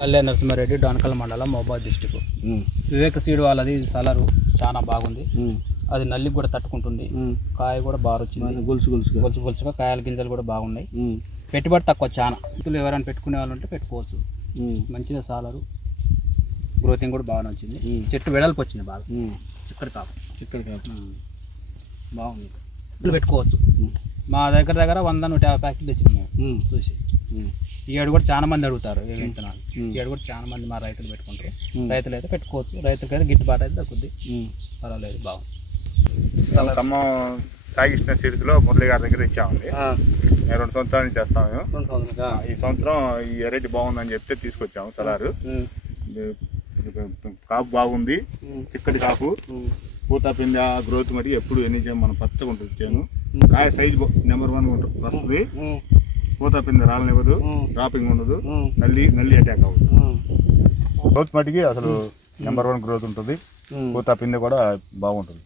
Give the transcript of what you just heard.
పల్లె నరసింహారెడ్డి డొనకల్ మండలం మహబాద్ డిస్టిక్ వివేక సీడ్ వాళ్ళది సలరు చాలా బాగుంది. అది నల్లికి కూడా తట్టుకుంటుంది. కాయ కూడా బాగా వచ్చింది. గొలుసు గొలుసుగా. గొలుసు గొలుసుగా కాయల గింజలు కూడా బాగున్నాయి. పెట్టుబడి తక్కువ చాలా ఇతులు ఎవరైనా పెట్టుకునే వాళ్ళు ఉంటే పెట్టుకోవచ్చు. మంచిగా సాలరు. గ్రోతింగ్ కూడా బాగానే వచ్చింది. చెట్టు వెడల్పు వచ్చింది బాగా. చిక్కడి కాపు. చిక్కడ కాపు. బాగుంది. పెట్టుకోవచ్చు. మా దగ్గర దగ్గర వంద నూట యాభై ప్యాకెట్లు తెచ్చింది మేము. చూసి. ఏడు కూడా చాలా మంది అడుగుతారు ఏ విత్తనాలు ఈ ఏడు కూడా చాలా మంది మా రైతులు పెట్టుకుంటారు రైతులు అయితే పెట్టుకోవచ్చు రైతులకి అయితే గిట్టుబాటు అయితే దక్కుద్ది. పర్వాలేదు బాగుంది. ఖమ్మం సాగిసిన సిరీస్లో మురళి గారి దగ్గర ఇచ్చామండి. నేను రెండు సంవత్సరాల నుంచి చేస్తాము మేము. ఈ సంవత్సరం ఈ వెరైటీ బాగుందని చెప్తే తీసుకొచ్చాము సలారు. ఇది కాపు బాగుంది చిక్కటి కాపు. పూత పిండి ఆ గ్రోత్ మట్టి ఎప్పుడు ఎన్ని చేయం మనం పచ్చగా ఉంటుంది చేను. కాయ సైజ్ నెంబర్ వన్ ఉంటుంది వస్తుంది. పూత పిండి రాలనివ్వదు డ్రాపింగ్ ఉండదు నల్లి నల్లి అటాక్ అవ్వదు. గ్రోత్ మట్టికి అసలు నెంబర్ వన్ గ్రోత్ ఉంటుంది. పూత పిండి కూడా బాగుంటుంది.